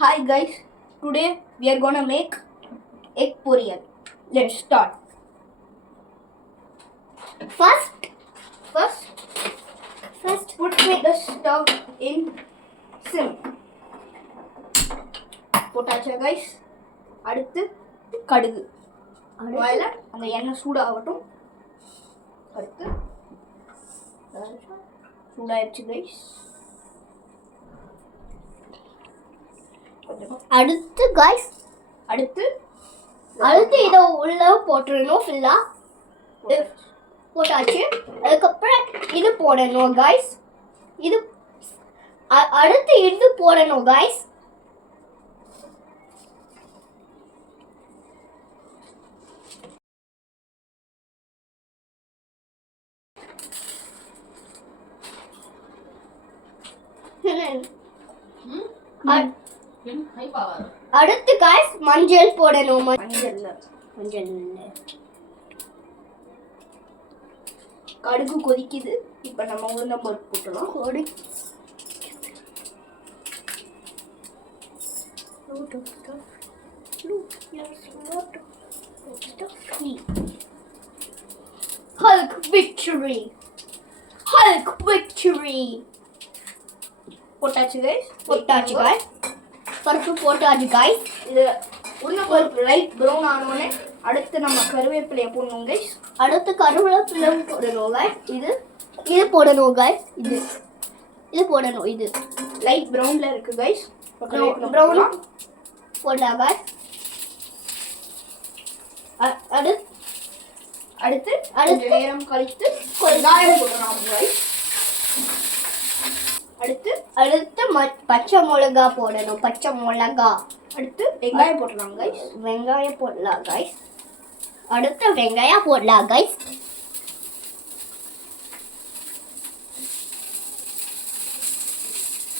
Hi guys, today we are gonna make egg poriyal. Let's start. First put the stove in sim. போட்டாச்சா guys? அடுத்து கடுகு. முதல்ல அந்த எண்ணெய் சூடாகட்டும். அடுத்து சூடாயிடுச்சு guys. அடுத்து காய்ஸ் அடுத்து இதை உள்ள போட்டுடணும் ஃபுல்லா போட்டாச்சு. அதுக்கப்புறம் இது போடணும் காய்ஸ். இது அடுத்து இது போடணும் காய்ஸ். அடுத்து காய்ஸ் மஞ்சள் போடணும். மஞ்சள் கடுகு கொதிக்குது. இப்போ நம்ம உளுந்த பருப்பு போட்டுடலாம். Hulk victory போட்டாச்சு guys. பருப்பு போட்டாச்சு காய்ஸ். இது உளுந்த பருப்பு லைட் ப்ரௌன் ஆனோடனே அடுத்து நம்ம கருவேப்பிலையை போடணும் guys. அடுத்து கருவேப்பிலை போடணும் காய்ஸ். இது போடணும் காய்ஸ். இது போடணும். இது லைட் ப்ரௌன்ல இருக்கு guys. ப்ரௌன் போடலாம் காய்ஸ். அடுத்து நேரம் கழித்து வெங்காயம் போடலாம் guys. அடுத்து பச்சை மிளகா போடணும். அடுத்து வெங்காயம் போடலாம் guys. வெங்காயம் போடலாம் guys. அடுத்து வெங்காயம் போடலாம் guys.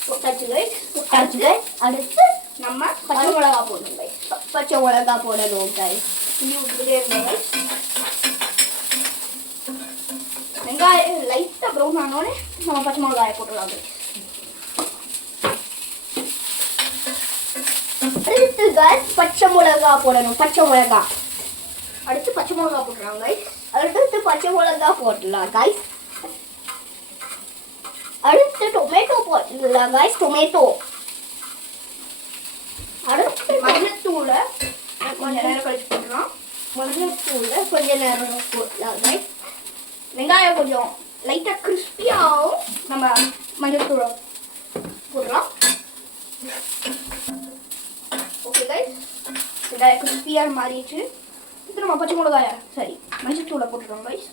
போட்டாச்சு guys. அடுத்து நம்ம பச்சை மிளகா போடணும் guys. பச்சை மிளகா போடணும் guys. இனி விட்டுட்டே இருந்தோம் guys. வெங்காயம் லைட்டா ப்ரௌன் ஆனோடனே நம்ம பச்சை மிளகாயை போட்டுடலாம் guys. அடுத்து guys பச்சை மிளகா போடணும். அடுத்து பச்சை மிளகா போட்டுடலாம் guys. அடுத்து பச்சை மிளகா போடலாம் guys. அடுத்து டொமேட்டோ போடலாம் guys. அடுத்து மஞ்சத்தூளை கொஞ்ச நேரம் கழிச்சு போட்டுடலாம். கொஞ்ச நேரம் போடலாம் guys. வெங்காயம் கொஞ்சம் லைட்டா கிறிஸ்பியாகவும் நம்ம மஞ்சத்தூளை போடலாம். ஓகே guys, வெங்காயம் கிறிஸ்பியாக மாறிடுச்சு. இது நம்ம பச்சை மிளகாய மஞ்சத்தூளை போட்டுருவோம் guys.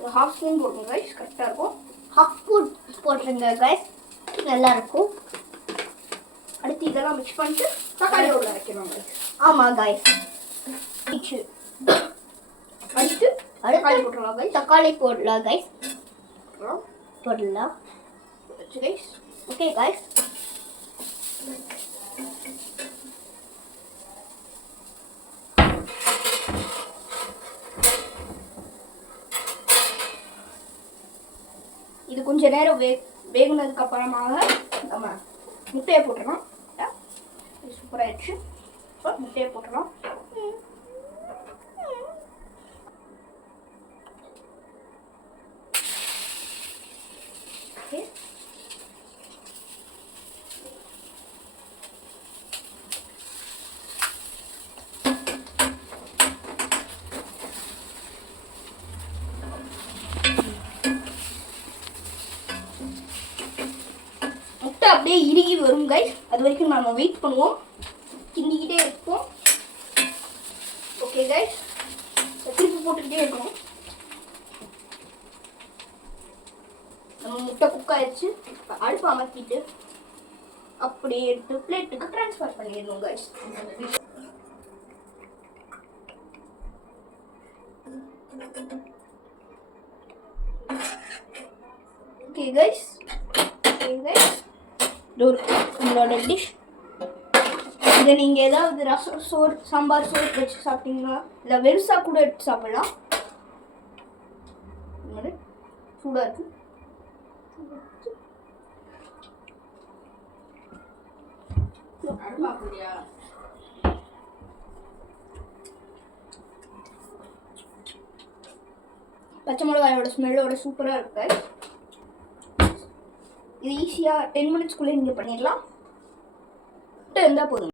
ஒரு ½ ஸ்பூன் போடுங்க guys, கரெக்டாக இருக்கும். ½ ஸ்பூன் போட்டுருங்க guys, நல்லா இருக்கும். அடுத்து இதெல்லாம் மிக்ஸ் பண்ணிட்டு தக்காளி உள்ள வைக்கணும் guys. ஆமாம் guys. அடுத்து தக்காளி போட்டுடலாம் guys. தக்காளி போடலாம் guys. போடலாம் guys. Okay guys. இது கொஞ்ச நேரம் வேகுனதுக்கு அப்புறமாக நம்ம முட்டையை போட்டுடலாம். சூப்பராகிடுச்சு. இப்போ முட்டையை போட்டுடலாம். ஓகே, முட்டை அப்படியே இறுகி வரும் guys. அது வரைக்கும் நம்ம வெயிட் பண்ணுவோம். கிண்டிக்கிட்டே இருப்போம். ஓகே guys, திருப்பி போட்டுக்கிட்டே இருக்கணும். நம்ம முட்டை குக் ஆயிடுச்சு. அடுப்பு அமர்த்திட்டு அப்படியே எடுத்து பிளேட்டுக்கு ட்ரான்ஸ்ஃபர் பண்ணிடணும் guys. ஓகே guys, உங்களோட டிஷ். இதை நீங்கள் ஏதாவது ரசம், சோறு, சாம்பார், சோறு வச்சு சாப்பிட்டீங்களா, இல்லை வெறுசா கூட எடுத்து சாப்பிடலாம். சூடாக இருக்கு. பச்சை மிளகாயோட ஸ்மெல்லோட சூப்பராக இருக்கு guys. இது ஈஸியாக 10 மினிட்ஸ்க்குள்ளே நீங்கள் பண்ணிடலாம். இருந்தால் போதும்.